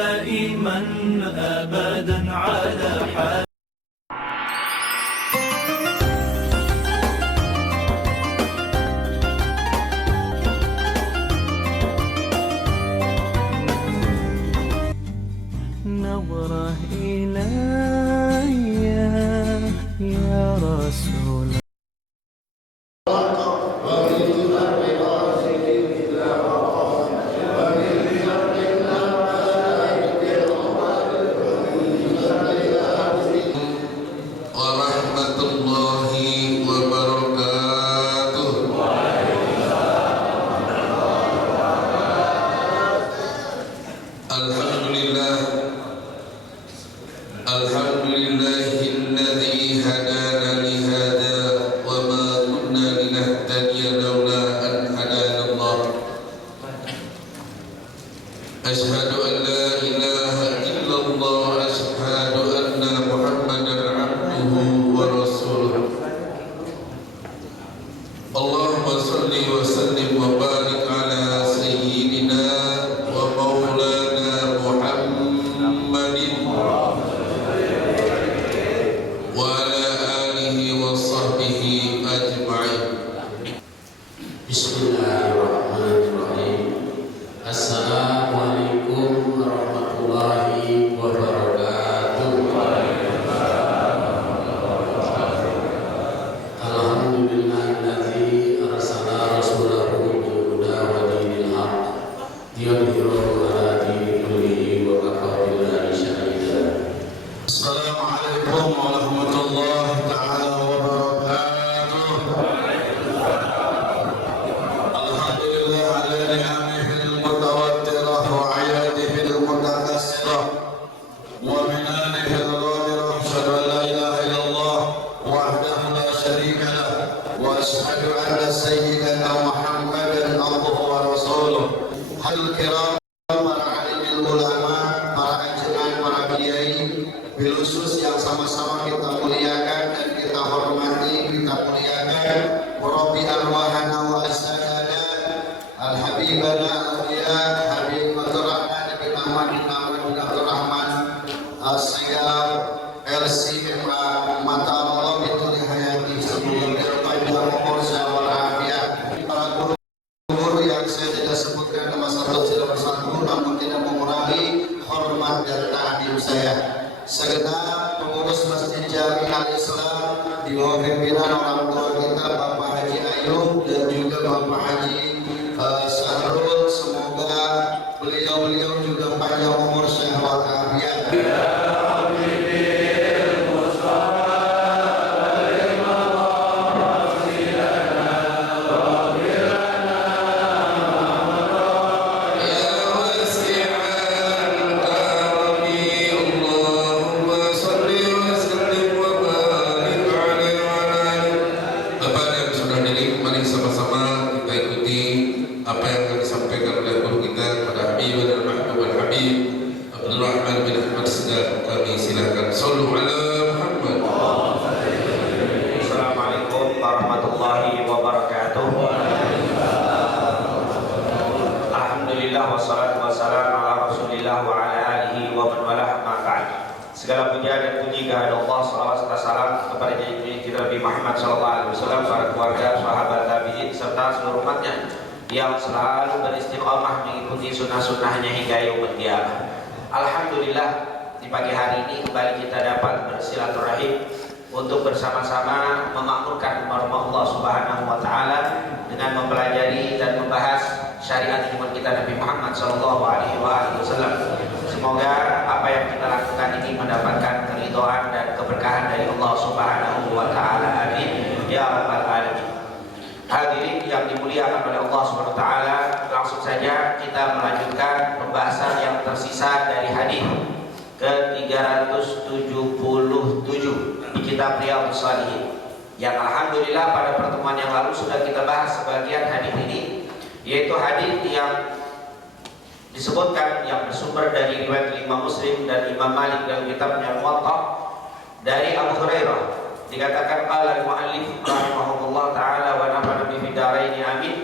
دائما أبدا على حال. نظرة إلي يا رسول khusus yang sama-sama kita muliakan dan kita hormati, kita muliakan Rabbi arwahana wa asnadana al-habibana al-awliya Habib Abdul Rahman bin Ahmad bin Ahmad bin Abdul Rahman as-Sayyab LC mata Allah bituli hayati semoga berpanjang umur wal afiat. Para guru yang saya tidak sebutkan nama satu namun tidak mengurangi hormat dan ta'zim saya. Segenap pengurus Masjid Jami Al-Islam di bawah pimpinan orang tua kita Bapak Haji Ayub dan juga Bapak Haji Sahrul, semoga beliau juga panjang umur sehat walafiat. Segala puja dan puji kehadirat Allah, salawat serta salam kepada Nabi kita Nabi Muhammad SAW, para keluarga, sahabat tabi'in serta seluruh umatnya yang selalu beristiqamah mengikuti sunnah-sunnahnya hingga yaumul qiyamah. Alhamdulillah, di pagi hari ini kembali kita dapat bersilaturahim untuk bersama-sama memakmurkan rumah Allah Subhanahu wa taala dengan mempelajari dan membahas syariat iman kita Nabi Muhammad SAW. Semoga apa yang kita lakukan ini mendapatkan keridhaan dan keberkahan dari Allah Subhanahu wa taala. Amin ya rabbal alamin. Hadirin yang dimuliakan oleh Allah Subhanahu wa taala, langsung saja kita melanjutkan pembahasan yang tersisa dari hadis ke-377 di kitab Riyadhus Shalihin. Yang alhamdulillah pada pertemuan yang lalu sudah kita bahas sebagian hadis ini, yaitu hadis yang disebutkan yang bersumber dari riwayat Imam Muslim dan Imam Malik dalam kitabnya Muwatta dari Abu Hurairah. Dikatakan qala al-muallif rahimahullah taala wa nafa'ana bi daraini amin,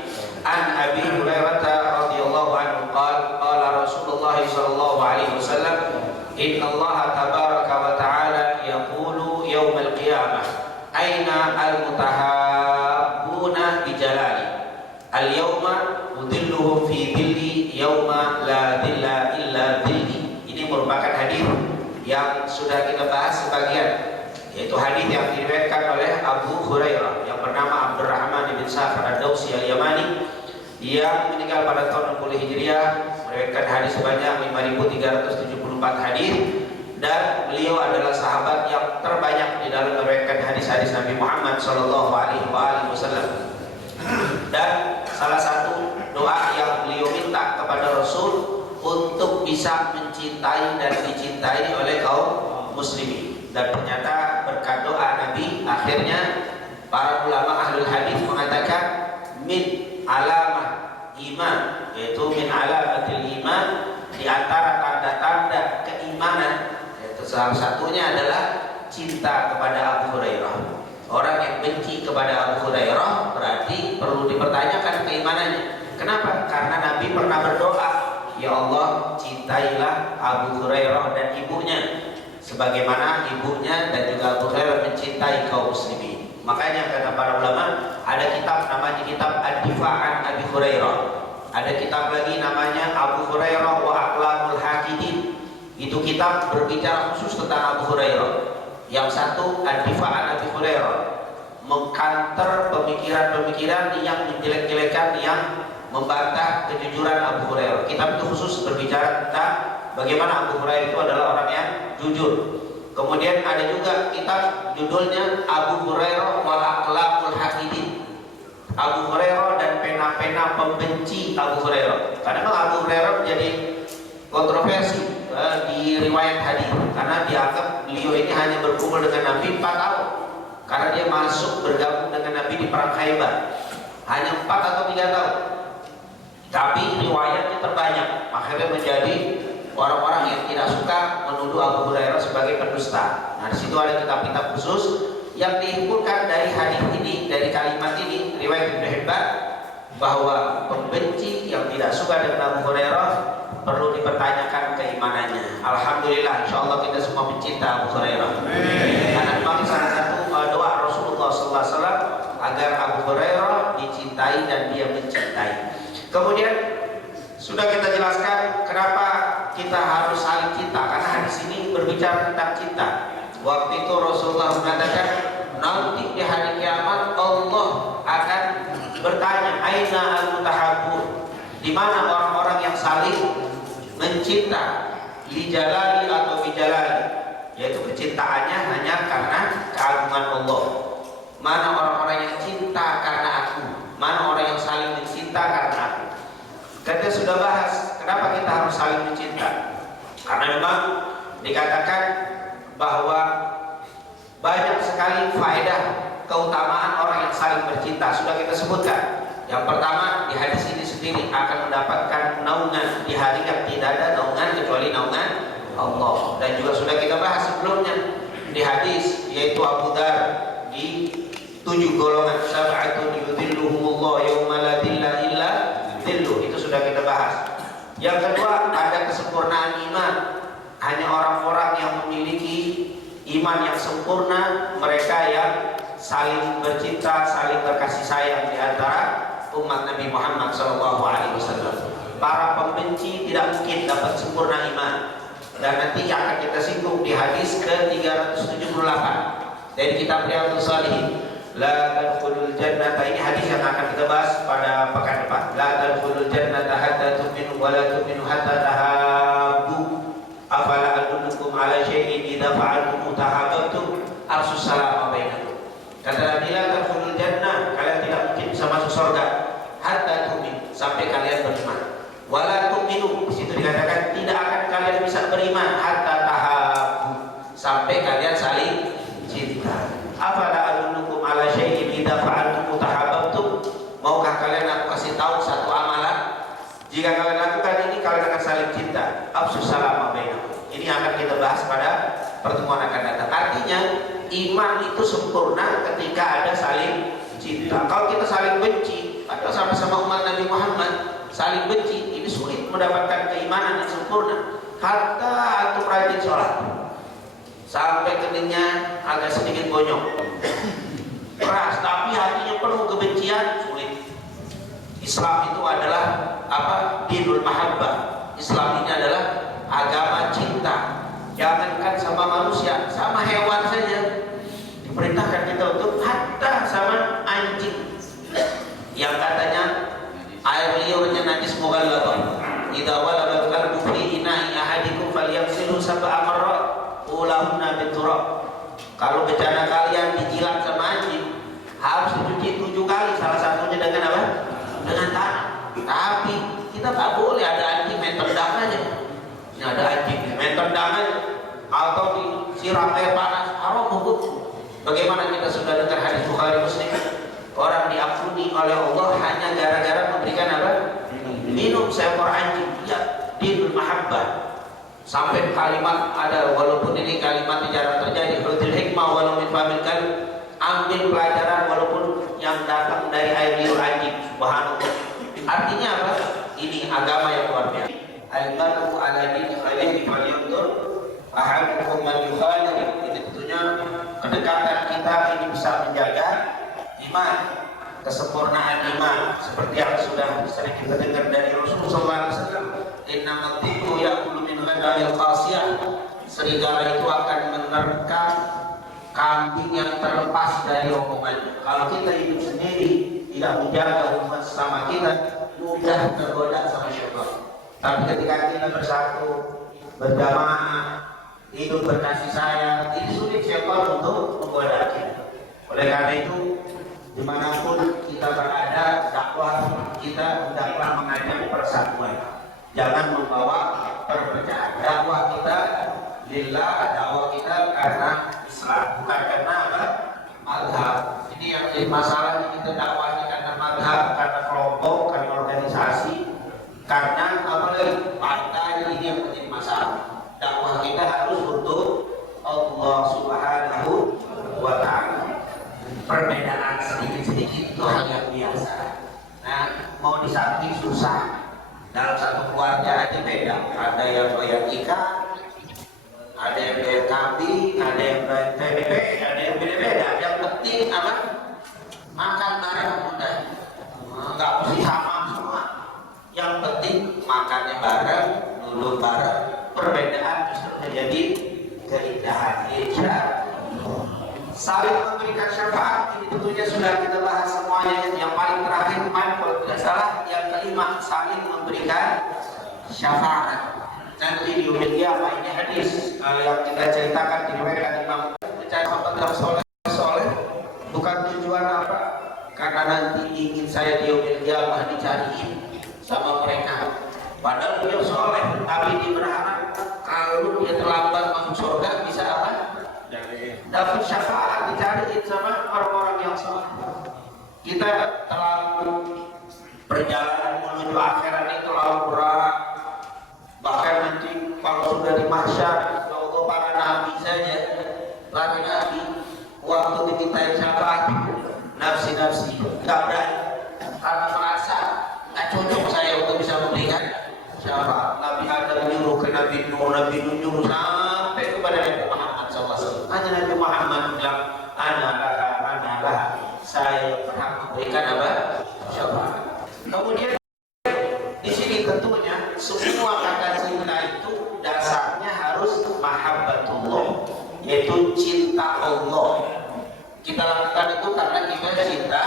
an Abi Hurairah radhiyallahu anhu qala qala Rasulullah sallallahu alaihi wasallam, "Innallaha tabaraka wa ta'ala yaqulu yaumal qiyamah, aina al-mutahabbuna bi jalali? Al-yawma udhilluhum fi dhilli yauma la dhilla illa dhilli." Ini merupakan hadis yang sudah kita bahas sebagian, yaitu hadis yang diriwayatkan oleh Abu Hurairah yang bernama Abdurrahman bin Sakhar Ad-Dawsi Al-Yamani yang meninggal pada tahun 60 Hijriah, meriwayatkan hadis sebanyak 5.374 hadis, dan beliau adalah sahabat yang terbanyak di dalam meriwayatkan hadis-hadis Nabi Muhammad sallallahu alaihi wasallam. Dan salah satu doa yang beliau minta kepada Rasul untuk bisa mencintai dan dicintai oleh kaum muslimin. Dan ternyata berkat doa Nabi, akhirnya para ulama ahlul hadis mengatakan min alamah iman, yaitu min alamatil iman, di antara tanda-tanda keimanan, yaitu salah satunya adalah cinta kepada Abu Hurairah. Orang yang benci kepada Abu Hurairah berarti perlu dipertanyakan keimanannya. Kenapa? Karena Nabi pernah berdoa, "Ya Allah, cintailah Abu Hurairah dan ibunya sebagaimana ibunya dan juga Abu Hurairah mencintai kaum muslimin." Makanya kata para ulama, ada kitab namanya kitab Ad-Difa'an Abi Hurairah. Ada kitab lagi namanya Abu Hurairah wa Aqlamul Hakidin. Itu kitab berbicara khusus tentang Abu Hurairah. Yang satu Ad-Difa'an Abi Hurairah, mengkanter pemikiran-pemikiran yang menjelek-jelekan, yang membantah kejujuran Abu Hurairah. Kitab itu khusus berbicara tentang bagaimana Abu Hurairah itu adalah orang yang jujur. Kemudian ada juga kitab judulnya Abu Hurairah wal Aqlamul Hakidin. Abu Hurairah dan pena-pena pembenci Abu Hurairah. Karena memang Abu Hurairah menjadi kontroversi di riwayat hadis karena dianggap beliau ini hanya berkumpul dengan Nabi 4 tahun. Karena dia masuk bergabung dengan Nabi di perang Khaybar hanya 4 atau 3 tahun. Tapi riwayatnya terbanyak, akhirnya menjadi orang-orang yang tidak suka menuduh Abu Hurairah sebagai pendusta. Nah, di situ ada kitab-kitab khusus yang dihimpulkan dari hadis ini, dari kalimat ini, riwayat Ibnu Hibban, bahwa pembenci yang tidak suka dengan Abu Hurairah perlu dipertanyakan keimanannya. Alhamdulillah, insyaallah kita semua mencinta Abu Hurairah. Karena memang salah satu doa Rasulullah SAW agar Abu Hurairah dicintai dan dia mencintai. Kemudian sudah kita jelaskan kenapa kita harus saling cinta, karena hadis ini berbicara tentang cinta. Waktu itu Rasulullah mengatakan, nanti di hari kiamat Allah akan bertanya, aina al-mutahabbun, di mana orang-orang yang saling mencinta, li jalali atau bi jalali, yaitu kecintaannya hanya karena keagungan Allah. Mana orang-orang yang cinta karena aku, mana orang yang saling mencinta karena aku. Kita sudah bahas kenapa kita harus saling mencinta. Karena memang dikatakan bahwa banyak sekali faedah keutamaan orang yang saling bercinta. Sudah kita sebutkan. Yang pertama, di hadis ini sendiri akan mendapatkan naungan di hari yang tidak ada naungan kecuali naungan Allah. Dan juga sudah kita bahas sebelumnya di hadis, yaitu Abu Dar di 7 golongan, sab'atun yudhilluhumullah yauma la dhilla illa dhilluh. Itu sudah kita bahas. Yang kedua, ada kesempurnaan iman. Hanya orang-orang yang memiliki iman yang sempurna, mereka yang saling bercinta, saling berkasih sayang di antara umat Nabi Muhammad SAW. Para pembenci tidak mungkin dapat sempurna iman. Dan nanti akan kita singgung di hadis ke-378 dari kitab Riyadhus Shalihin. La tadkhulul jannata, ini hadis yang akan kita bahas pada pekan depan. La tadkhulul jannata hatta tu'minu wa la tu'minu hatta tahabbu. Afala adullukum ala syai'in idza fa'altum tahabbtum arsus salam bainakum. Kata Nabi, la tadkhulul jannah, kalian tidak mungkin bisa masuk surga hatta tu'minu, sampai kalian beriman. Wa la tu'minu, di situ dikatakan tidak akan kalian bisa beriman hatta tahabbu, sampai kalian saling cinta. Afala adullukum ala syai'in idza fa'altum tahabbtum. Maukah kalian aku kasih tahu satu amalan, jika kalian lakukan ini kalian akan saling cinta. Afsus salam bainakum. Ini akan kita bahas pada pertemuan akan datang. Artinya iman itu sempurna ketika ada saling cinta. Kalau kita saling benci, padahal sama-sama umat Nabi Muhammad saling benci, ini sulit mendapatkan keimanan yang sempurna. hatta antum rajin sholat sampai keningnya agak sedikit bonyok, keras, tapi hatinya penuh kebencian, sulit. Islam itu adalah apa? Dinul mahabbah. Islam ini adalah agama cinta. Jangankan sama manusia, sama hewan saja diperintahkan kita untuk, hatta sama anjing yang katanya air liurnya najis mughalladhah. Idza walagat kalbu fi ina'i ahadikum falyaghsilhu sab'a marrat ulahunna biturab. Kalau bencana kalian dijilat sama anjing, harus dicuci 7 kali, salah satunya dengan apa? Dengan tanah. Tapi kita tak boleh ada anjing main tendang aja. Ini ada anjing main tendang aja, atau disiram air panas, haram hukum. Bagaimana kita sudah dengar hadis Bukhari Muslim, orang diampuni oleh Allah hanya gara-gara memberikan apa? Minum seekor anjing. Ya, dinul mahabbah. Sampai kalimat ada, walaupun ini kalimat jarang terjadi, hutul hikmah walau min famil kalb, ambil pelajaran walaupun yang datang dari air liur anjing. Subhanallah. Artinya apa? Ini agama yang luar biasa. Al-mar'u ala dini khalilihi falyanzur ahadukum man yukhalil. Ini tentunya kedekatan kita ini bisa menjaga iman, kesempurnaan iman, seperti yang sudah sering kita dengar dari Rasulullah SAW. Innamal dhibu ya'kulu min ghanamil qasiyah. Serigala itu akan menerkam kambing yang terlepas dari rombongannya. Kalau kita hidup sendiri, tidak menjaga umat sama kita, mudah tergoda sama syaitan. Tapi ketika kita bersatu, berjamaah, hidup berkasih sayang, ini sulit syaitan untuk menggoda kita. Oleh karena itu, dimanapun kita berada, dakwah kita hendaklah mengajak persatuan. Jangan membawa perpecahan. Dakwah kita lillah, dakwah kita karena Islam, bukan karena apa? Mazhab. Ini yang jadi masalah, kita dakwahnya karena mazhab, karena kelompok, karena organisasi, karena apa lagi? Partai. Ini yang menjadi masalah. Dakwah kita harus untuk Allah Subhanahu wa Ta'ala. Perbedaan sedikit-sedikit itu hal yang biasa. Nah, mau disakiti susah. Dalam satu keluarga aja beda. Ada yang doyan ikan, ada yang doyan kambing, ada yang doyan tempe, ada yang beda-beda. Yang penting apa? Makan bareng udah. Enggak mesti sama semua. Yang penting makannya bareng, duduk bareng. Perbedaan justru menjadi keindahan. Saling memberikan syafaat, ini tentunya sudah kita bahas semuanya. Yang paling terakhir kemarin kalau tidak salah, yang kelima, saling memberikan syafaat. Nanti di umil qiyamah, ini hadis yang kita ceritakan diriwayatkan Imam mencari sahabat soleh. Bukan tujuan apa? Karena nanti ingin saya di umil qiyamah dicariin sama mereka. Padahal beliau soleh, tapi dia berharap kalau dia terlambat masuk surga bisa apa? Dapat syafaat, dicariin sama orang-orang yang soleh. Kita terlalu perjalanan menuju akhirat ini terlalu berat. Bahkan nanti kalau sudah di mahsyar, ya Allah, para nabi saja, para nabi waktu dimintain syafaat, nafsi nggak berani karena merasa nggak cocok saya untuk bisa memberikan syafaat. Nabi Adam nyuruh ke Nabi Nuh, Nabi Nuh nyuruh sampai kepada Nabi Muhammad SAW. Hanya Nabi Muhammad bilang, ana lah, saya berhak memberikan apa? Syafaat. Kemudian di sini tentunya semua kata cinta itu dasarnya harus mahabbatullah, yaitu cinta Allah. Kita lakukan itu karena kita cinta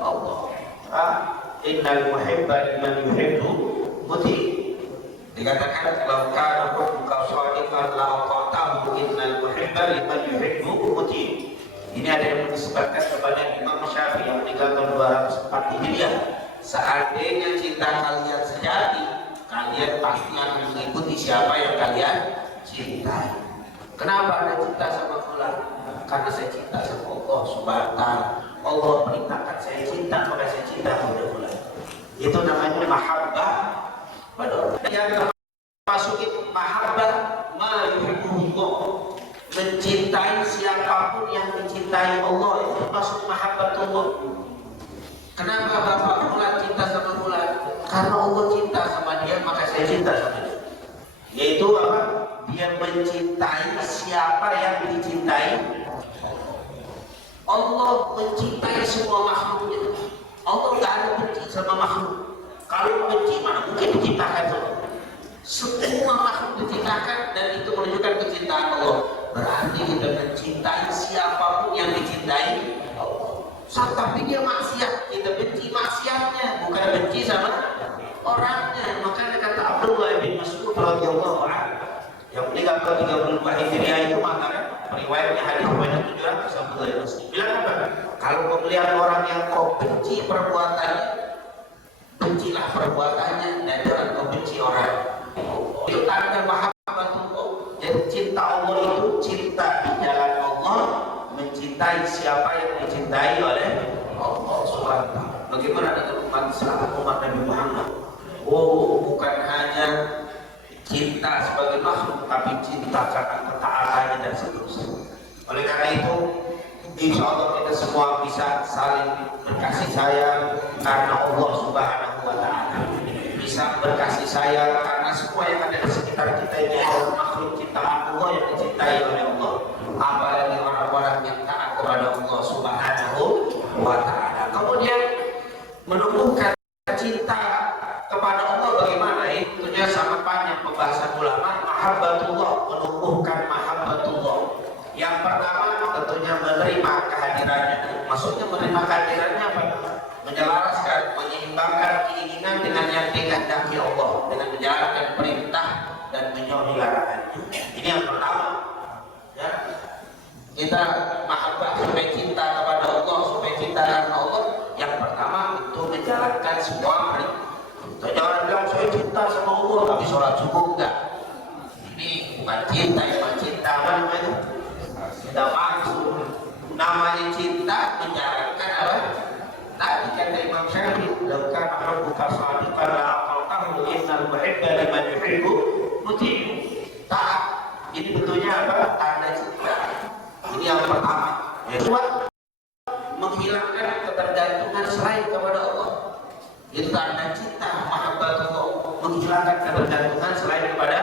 Allah. Innal muhibba liman yuhibbu muti. Dikatakan kalau kana hubbuka shadiqan la ta'tahu innal muhibba liman yuhibbu muti. Ini ada yang disebutkan kepada Imam Syafi'i yang meninggal tahun 204 Hijriah. Seandainya cinta kalian sejati, kalian pasti akan mengikuti siapa yang kalian cintai. Kenapa Anda cinta sama fulan? Karena saya cinta sama Allah Subhanahu wa Ta'ala. Allah perintahkan saya cinta, maka saya cinta kepada fulan. Itu namanya mahabbah pada orang. Yang masukin mahabbah ma yuhibbullah. Mencintai siapapun yang mencintai Allah, itu masuk mahabbatullah. Kenapa Bapak fulan cinta sama fulan? Karena Allah cinta sama dia, maka saya cinta sama dia. Yaitu apa? Dia mencintai siapa yang dicintai. Allah mencintai semua makhluknya. Allah nggak ada benci sama makhluk. Kalau benci mana mungkin diciptakan semua makhluk diciptakan, dan itu menunjukkan kecintaan Allah. Berarti kita mencintai siapapun yang dicintai Allah. Tapi dia maksiat, kita benci maksiatnya, bukan benci sama orangnya. Makanya kata Abdullah bin Mas'ud radhiyallahu anhu yang meninggal tahun 32 Hijriah itu, makanya riwayatnya hadis riwayat 700 Abdullah bin Mas'ud bilang apa? Kalau kau melihat orang yang kau benci perbuatannya, bencilah perbuatannya dan jangan kau benci orang. Itu tanda mahabbatullah. Jadi cinta Allah itu cinta di jalan Allah, mencintai siapa yang dicintai oleh Allah Subhanahu wa taala. Bagaimana dengan umat Islam, umat Nabi Muhammad? Oh, bukan hanya cinta sebagai makhluk, tapi cinta karena ketaatannya dan seterusnya. Oleh karena itu, insya Allah kita semua bisa saling berkasih sayang karena Allah Subhanahu wa taala. Bisa berkasih sayang karena semua yang ada di sekitar kita ini adalah makhluk ciptaan Allah yang dicintai oleh Allah. Apalagi orang-orang yang taat kepada Allah Subhanahu wa taala. Kemudian menumbuhkan cinta kepada Allah bagaimana? Tentunya sangat panjang pembahasan ulama. Mahabbatullah, menumbuhkan mahabbatullah. Yang pertama tentunya menerima kehadirannya. Maksudnya menerima kehadirannya apa? Menyelaraskan, menyeimbangkan keinginan dengan yang dikehendaki Allah, dengan menjalankan perintah dan menjauhi larangannya. Ini yang pertama. Ya. Kita mahabbah supaya cinta kepada Allah, supaya cinta karena Allah. Yang pertama itu menjalankan semua perintah. Jangan bilang saya cinta sama Allah tapi sholat subuh enggak. Ini bukan cinta, yang cinta apa namanya? Tidak maksud. Namanya cinta menjalankan apa? Tadi kata Imam Syafi'i, "Laukan rabbuka shadiqan la aqaltahu innal muhibba liman yuhibbu muti'u." Taat. Ini betulnya apa? Tanda cinta. Ini yang pertama. Yang kedua, menghilangkan ketergantungan selain kepada Allah. Itu tanda cinta, mahabbatullah, menghilangkan ketergantungan selain kepada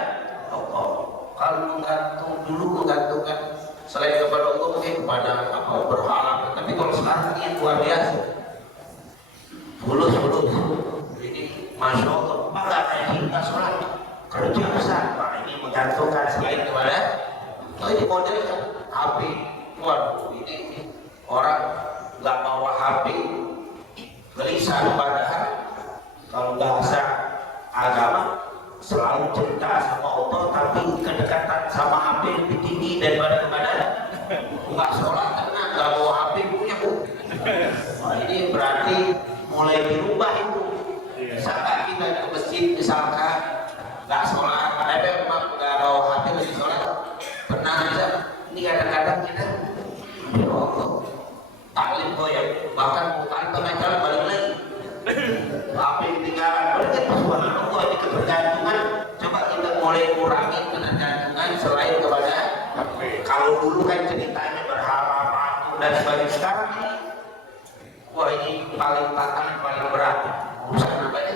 Allah. Kalau menggantungkan selain kepada Allah mungkin kepada apa berhala, tapi kalau sekarang ini luar biasa. Bulus. Ini masya Allah, maka kita sholat kerja besar. Pak ini menggantungkan selain kepada. Oh ini model kan HP. Waduh, ini orang nggak bawa HP. Gelisah padahal kalau bahasa agama selalu cinta sama Allah, tapi kedekatan sama HP lebih tinggi daripada kepada nggak sholat karena nggak bawa HP punya bu. Nah, ini berarti mulai dirubah itu. Misalkan kita ke masjid misalkan nggak sholat, ada memang nggak bawa HP lagi sholat. Pernah bisa? Ini kadang-kadang kita ya Allah taklim goyang, bahkan bukan pengacara balik lagi. Apa yang tinggalan? Berarti subhanallah ini ketergantungan. Coba kita mulai kurangi ketergantungan selain kepada. Kalau dulu kan ceritanya berhala patung dan sebagainya. Sekarang ini, wah ini paling fatal, paling berat. Urusan apa ya?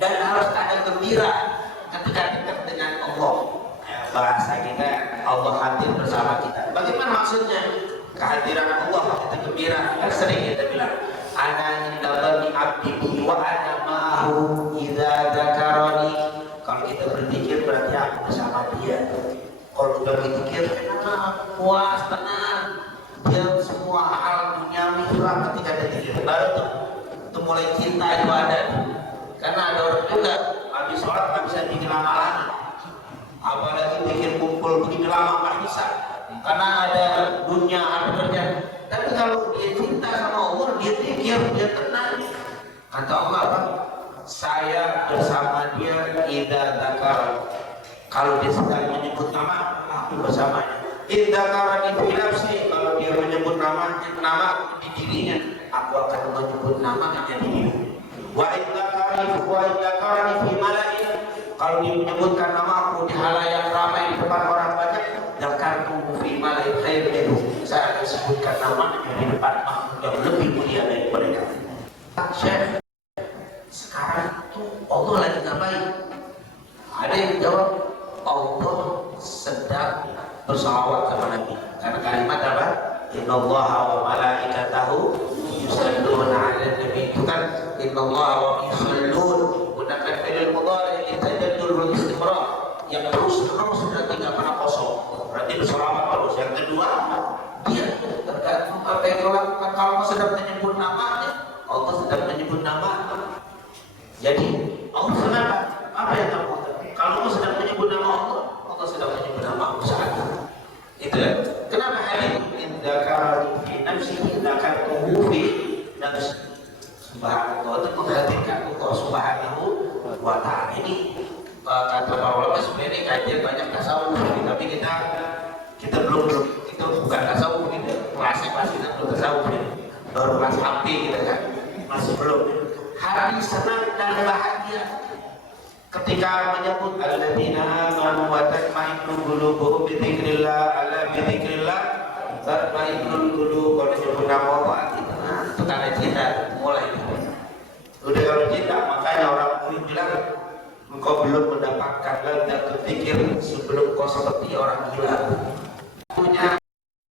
Dan harus ada gembira ketika dekat dengan Allah. Bahasa kita Allah hadir bersama kita. Bagaimana maksudnya? Kehadiran Allah kita gembira. Kan sering kita bilang ana inda dhanni abdi bi wa ana ma'ahu idza dzakarani. Kalau kita berzikir berarti aku bersama dia. Kalau udah berzikir puas, tenang, dia semua hal duniawi hilang ketika ada zikir. Baru tuh mulai cinta itu ada. Karena ada orang juga habis sholat nggak bisa bikin lama lagi, apalagi bikin kumpul begini lama nggak bisa. Karena ada dunia, ada kerjaan. Tapi kalau dia cinta sama Allah, dia pikir, dia tenang. Kata Allah apa? Saya bersama dia idza dzakar. Kalau dia sedang menyebut nama, aku bersamanya. Idza dzakarani fi nafsi, kalau dia menyebut nama di dirinya, aku akan menyebut nama di dirinya. Wa idza dzakarani fi malain, kalau dia menyebutkan nama aku di halayak ramai di depan orang banyak, dzakartu fi malain khair minhu, saya akan sebutkan namanya di depan makhluk yang lebih mulia daripada dia. Syekh, sekarang itu Allah lagi ngapain? dijawab Allah sedang bersalawat sama Nabi. Karena kalimat apa? Innallaha wa malaikatahu yusalluna 'alan nabi, itu kan innallaha wa yusallun, gunakan fi'il mudhari litajallul wal istimrar, yang terus berarti nggak pernah kosong, berarti bersalawat terus. Yang kedua, dia tergantung apa yang dilakukan. Kalau sedang menyebut namanya, Allah sedang menyebut nama. Jadi Allah sedang apa yang kamu lakukan? Kalau Allah sedang menyebut nama Allah, Allah sedang menyebut nama Allah saat itu. Itu ya. Kenapa hadis indaka fi nafsihi indaka fi nafsi? Subhanallah, itu memperhatikan Allah Subhanahu wa ta'ala. Ini kata para ulama sebenarnya kajian banyak tasawuf, tapi kita belum itu bukan tasawuf, ini kelasnya kita belum tasawuf, baru kelas HP kita kan masih belum. Hati senang dan bahagia ketika menyebut alladzina amanu wa tatma'innu qulubuhum bi dzikrillah, ala bi dzikrillah tatma'innul qulub. Kalau nyebut nama Allah itu tanda cinta mulai. Udah kalau cinta, makanya orang murid bilang engkau belum mendapatkan ladzat dzikir sebelum kau seperti orang gila. Punya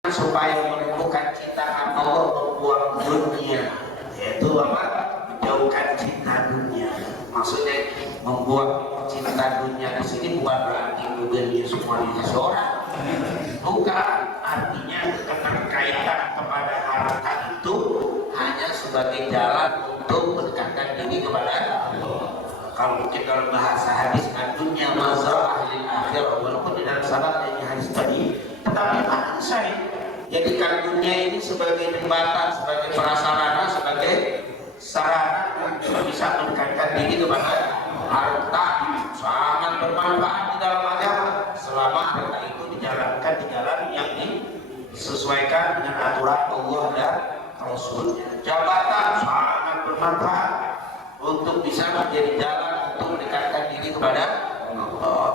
supaya menemukan cintaan Allah, membuang dunia, yaitu apa? Menjauhkan cinta dunia. Maksudnya membuat cinta dunia di sini bukan berarti mobilnya semuanya seorang, bukan. Artinya keterkaitan kepada harta itu hanya sebagai jalan untuk mendekatkan diri kepada Allah. Kalau mungkin dalam bahasa hadis dunia mazra'ah lil akhirah, walaupun di dalam syaratnya hadis tadi, tetapi makna saya jadikan dunia ini sebagai jembatan, sebagai prasarana, sebagai sarana untuk bisa mendekatkan diri kepada harta. Sangat bermanfaat di dalam agama selama harta itu dijalankan di jalan yang disesuaikan dengan aturan Allah dan Rasulnya. Jabatan sangat bermanfaat untuk bisa menjadi jalan untuk mendekatkan diri kepada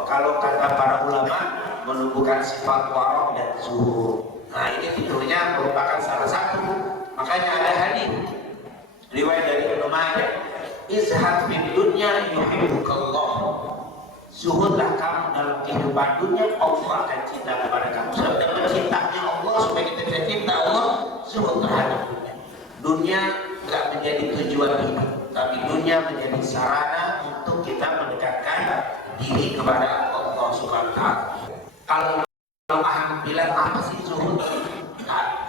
kalau kata para ulama menumbuhkan sifat warok dan zuhud. Nah, ini tidurnya merupakan salah satu. Makanya ada hadis riwayat dari Ibnu Majah, izhad fid dunya yuhibbukallah. Zuhudlah kamu dalam kehidupan dunia, Allah akan cinta kepada kamu. Sebab mencintanya Allah, supaya kita bisa cinta Allah, zuhud terhadap dunia. Dunia tidak menjadi tujuan hidup, tapi dunia menjadi sarana untuk kita mendekatkan diri kepada Allah Subhanahu wa ta'ala. Kalau Ahmad bilang apa sih zuhud?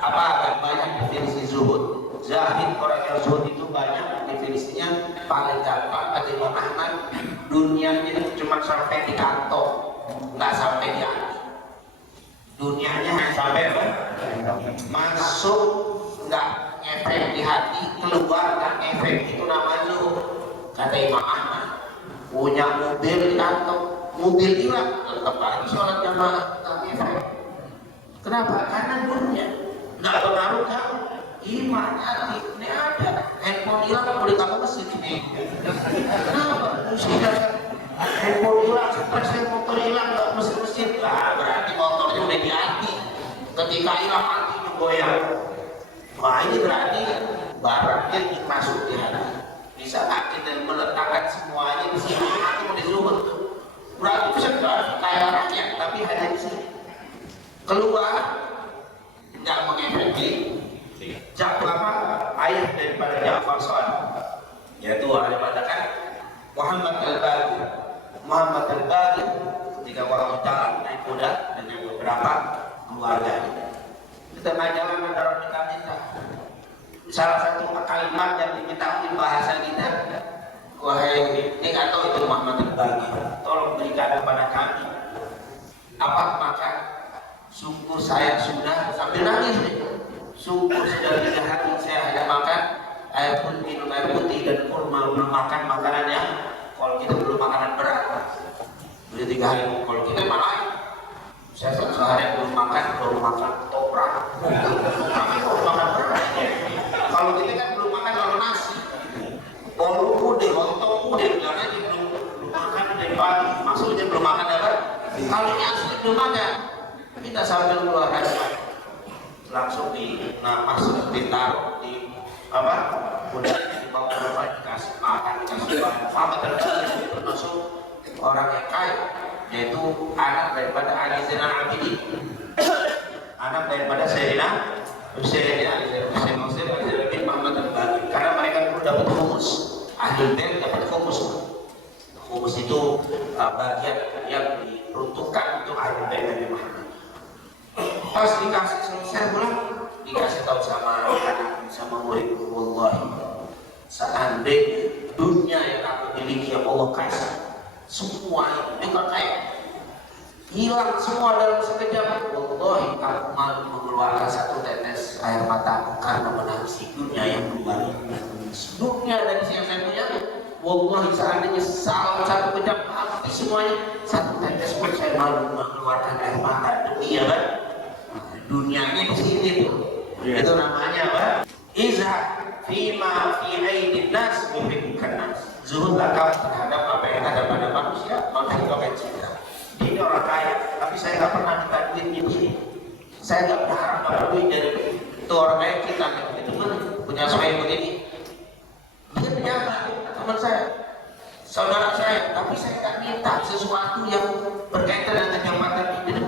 Apa agak banyak definisi zuhud? Zahid, orang yang zuhud itu banyak definisinya. Paling gampang kata Imam Ahmad, dunianya itu cuma sampai di kantong, nggak sampai di hati. Dunianya hanya sampai masuk, nggak ngefek di hati, keluar nggak ngefek, itu namanya zuhud. Kata Imam Ahmad, punya mobil di kantong, mobil hilang, tetap lagi sholat jamaah, nggak ngefek. Kenapa? Karena dunia nggak pengaruh kamu. Iman, hati, ini ada handphone hilang, boleh kamu masjid ini. Kenapa? Sudah handphone hilang, seperti motor hilang, nggak masjid. Nah, berarti motornya udah di hati. Ketika hilang hatinya goyang. Wah, ini berarti barangnya masuk di hati. Bisa kita meletakkan semuanya di sini, hati mau disuruh. Berarti bisa kayak rakyat, tapi hanya di sini. Keluar nggak mengefektif. Ayah daripada Ja'far Shadiq, yaitu ada mengatakan Muhammad Al-Baqi ketika orang jalan naik kuda dengan beberapa keluarganya, di tengah jalan ada orang minta-minta. Salah satu kalimat yang diminta di bahasa kita, wahai ini atau itu Muhammad Al-Baqi, tolong berikan kepada kami apa makan. Sungguh saya sudah, sambil nangis nih, sungguh sudah 3 hari saya hanya makan air putih, minum air putih dan kurma, belum makan makanan yang kalau kita belum makanan berat. Sudah 3 hari, kalau kita malah saya sehari belum makan toprak. Kami kalau makan berat, kalau kita kan belum makan kalau nasi, bolu puding, lontong puding, karena belum makan dari pagi, maksudnya belum makan apa? Kalau nasi belum makan, kita sambil keluar langsung masuk ditaruh di apa? Udah dibawa ke dikasih makan, dikasih bahan. Muhammad termasuk orang yang kaya. yaitu anak daripada Ali Zainal Abidin, anak daripada Sayyidina Husain bin Muhammad al-Baqir. Karena mereka dulu dapat khumus, Ahlul Bait dapat khumus. Khumus itu bagian yang diperuntukkan untuk Ahlul Bait Nabi Muhammad. Pas dikasih selesai pulang, dikasih tahu sama anak, sama murid, wallahi, seandainya dunia yang aku miliki yang Allah kasih semua juga kayak hilang semua dalam sekejap, wallahi aku malu mengeluarkan satu tetes air mataku karena menangisi dunia yang kembali. Dunia dari siang saya punya, wallahi seandainya salah satu kejap habis semuanya, satu tetes pun saya malu mengeluarkan air mata demi ya kan. Dunianya di sini tuh, itu namanya apa? Izhad fima fi aidin nas yuhibbukan nas. Zuhudlah kamu terhadap apa yang ada pada manusia, maka itu akan cinta. Ini orang kaya, tapi saya nggak pernah minta duitnya ini. Saya nggak berharap dapat duit dari itu orang kaya kita. Itu pun punya saya begini. Dia pejabat, teman saya, saudara saya, tapi saya nggak minta sesuatu yang berkaitan dengan jabatan ini.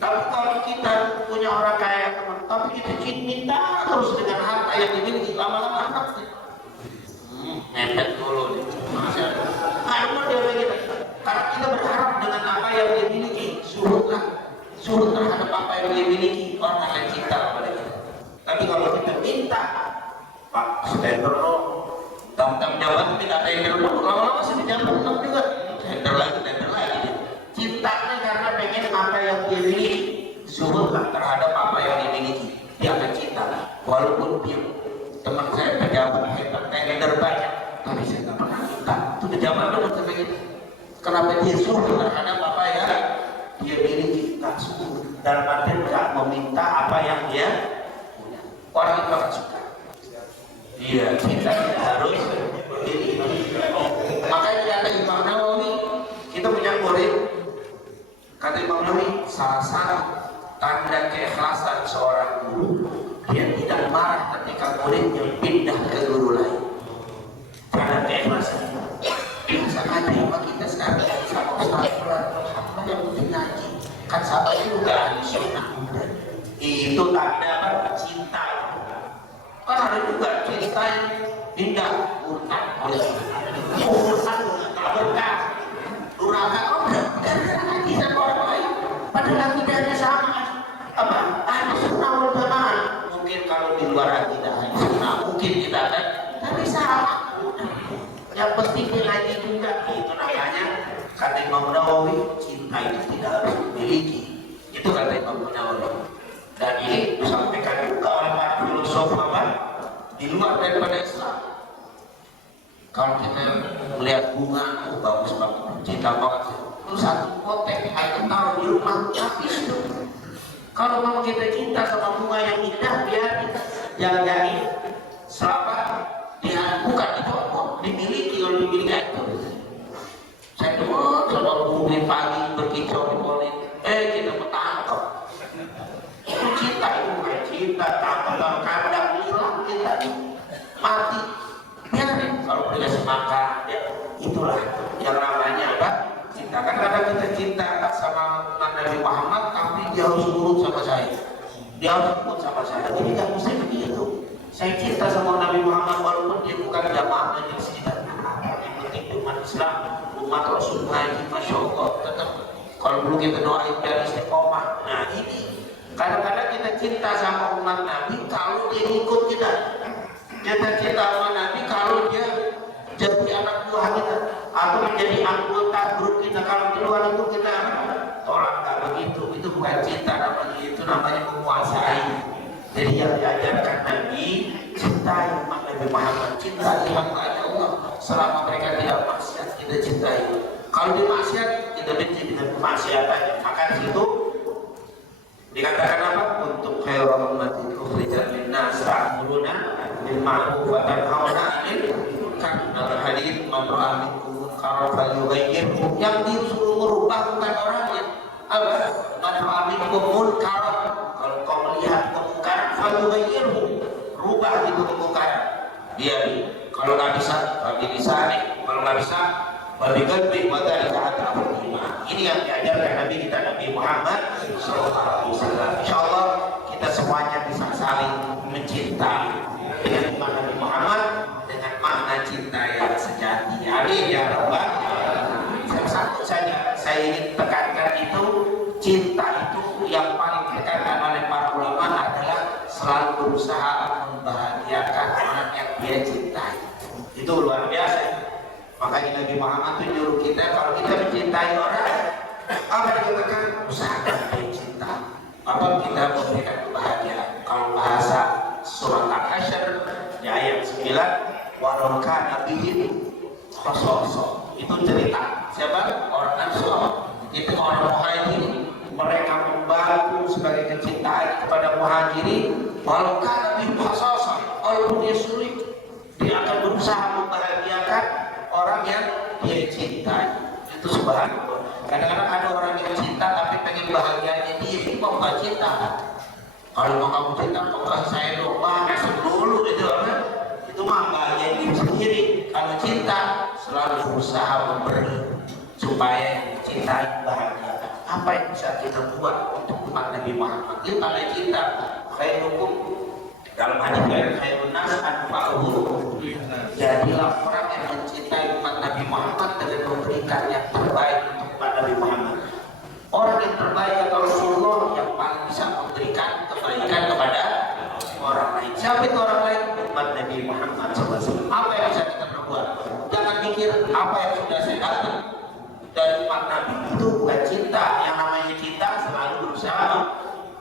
Tapi kalau kita punya orang kaya teman, tapi kita minta terus dengan harta yang dimiliki, lama-lama anak nempel dulu nih. Karena dia begitu. Karena kita berharap dengan apa yang dia miliki, surut terhadap apa yang dia miliki, orang akan cinta kepada kita. Tapi kalau kita minta, Pak, tender lo, tam-tam jawab minta tender lo, lama-lama sih dijawab juga, tender lagi. Cintanya karena pengen apa yang dia miliki, surutlah terhadap apa yang dia miliki, dia akan cinta. Walaupun dia teman saya pejabat hebat, tender banyak, tapi saya nggak pernah minta. Itu pejabat dulu begitu. Kenapa dia surut terhadap apa yang dia miliki? Nggak surut. Dalam arti nggak meminta apa yang dia punya. Orang itu akan suka. Iya, cintanya harus ini. Makanya kata Imam Nawawi, kita punya murid. Kata Imam Nawawi, salah satu tanda keikhlasan seorang guru, dia tidak marah ketika muridnya pindah ke guru lain. Tanda keikhlasan. Bisa ada sama kita sekarang sama Ustaz Muhammad yang penting ngaji. Kan sama juga ahli sunnah. Itu tanda apa? Cinta. Kan ada juga cinta yang pindah murtad oleh murtad tak berkah. Durhaka karena kita orang lain. Padahal akidahnya sama. Apa? Ahli sunnah wal jamaah. Mungkin kalau di luar akidah ahli sunnah mungkin kita ada, tapi sama. Yang penting ngaji juga. Itu namanya kata Imam Nawawi, cinta itu tidak harus dimiliki. Itu kata Imam Nawawi. Dan ini disampaikan juga oleh para filosof apa di luar daripada Islam. Kalau kita melihat bunga, bagus banget, cinta banget. Itu satu kotek air taruh di rumah, habis itu. Kalau mau kita cinta sama bunga yang indah, biar jagain selama dia bukan dipotong, dimiliki. Kalau dimiliki itu, saya tuh kalau bumi pagi berkicau di polin, kita bertangkap. Itu cinta, itu bukan cinta. Kalau kadang hilang kita mati, biarin. Kalau dikasih makan, ya, itulah yang namanya apa? Cinta. Kan kadang kita cinta sama Nabi Muhammad, tapi dia harus nurut sama saya. Dia harus ikut sama saya. Jadi nggak mesti begitu. Saya cinta sama Nabi Muhammad walaupun dia bukan jamaah majelis kita. Yang penting umat Islam, umat Rasulullah, masya Allah. Tetap kalau dulu kita doain biar istiqomah. Nah ini kadang-kadang kita cinta sama umat Nabi kalau dia ikut kita. Kita cinta sama Nabi kalau dia jadi anak buah kita atau menjadi anggota grup kita. Kalau di luar itu kita tolak, nggak begitu. Itu bukan cinta namanya, itu namanya menguasai. Jadi yang diajarkan Nabi, cintai umat Nabi Muhammad, cintai hamba Allah. Selama mereka tidak maksiat, kita cintai. Kalau dia maksiat, kita benci dengan kemaksiatan. Maka situ dikatakan apa? Untuk khairu ummatin ukhrijat lin-nas ta'muruna bil ma'ruf wa tanhauna 'anil munkar. Dalam hadis man ra'a minkum munkaran falyughayyirhu, yang disuruh merubah bukan orangnya. Apa? Man ra'a minkum munkaran, kalau kau melihat kemungkaran falyughayyirhu, rubah itu kemungkaran. Biar kalau nggak bisa bagi lisan, kalau nggak bisa bagi qalbi, wa dzalika atraful iman. Ini ini yang diajarkan Nabi kita, Nabi Muhammad SAW. Insyaallah kita semuanya bisa saling mencintai dengan iman Nabi Muhammad, dengan makna cinta yang sejati. Amin ya rabbal alamin. Satu saja saya ingin tekankan, itu cinta itu yang paling ditekankan oleh para ulama adalah selalu berusaha membahagiakan orang yang dia cintai. Itu luar biasa. Makanya Nabi Muhammad itu nyuruh kita, kalau kita mencintai orang, apa dikatakan? Usahakan dia cinta. Apa kita memberikan kebahagiaan. Kalau bahasa surat Al-Hasyr di ayat 9, walau kana bihim khasasa. Itu cerita siapa? Orang Ansor. Itu orang Muhajirin. Mereka membantu sebagai kecintaan kepada Muhajirin. Walau kana bihim khasasa, walaupun dia sulit, dia akan berusaha membahagiakan orang yang dia cintai. Itu subhanallah. Kadang-kadang ada orang yang cinta tapi pengen bahagianya dia, ini kok gak cinta. Kalau mau kamu cinta, kok kasih saya dong, masuk dulu itu kan? Itu mah bahagia diri sendiri. Kalau cinta selalu berusaha memberi supaya yang dicintai bahagia. Apa yang bisa kita buat untuk umat Nabi Muhammad? Kita kalau cinta, khairukum, dalam hadis khairun nas anfa'uhum. Jadilah orang yang mencintai umat Nabi Muhammad dengan memberikan yang terbaik untuk umat Nabi Muhammad. Orang yang terbaik adalah Rasulullah yang paling bisa memberikan kebaikan kepada orang lain. Siapa itu orang lain? Umat Nabi Muhammad SAW. Apa yang bisa kita perbuat? Jangan mikir apa yang sudah saya dapat dari umat Nabi. Itu bukan cinta. Yang namanya cinta selalu berusaha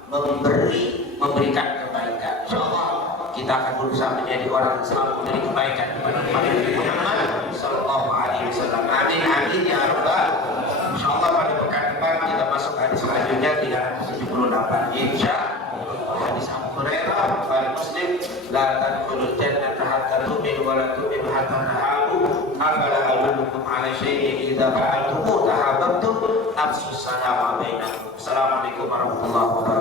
memberikan kebaikan. Insyaallah kita akan berusaha menjadi orang yang selalu memberi kebaikan kepada umat Nabi Muhammad sallallahu alaihi wasallam. Amin amin ya rabbal. Insyaallah pada pekan depan kita masuk hadis selanjutnya 378. Insyaallah hadis Abu Hurairah Bukhari Muslim, la tadkhulul jannata hatta tu'minu wa la tu'minu hatta tahabu. Afala adullukum ala syai'in idza fa'altumuhu tahabbtum. Afsus salama bainakum. Assalamualaikum warahmatullahi wabarakatuh.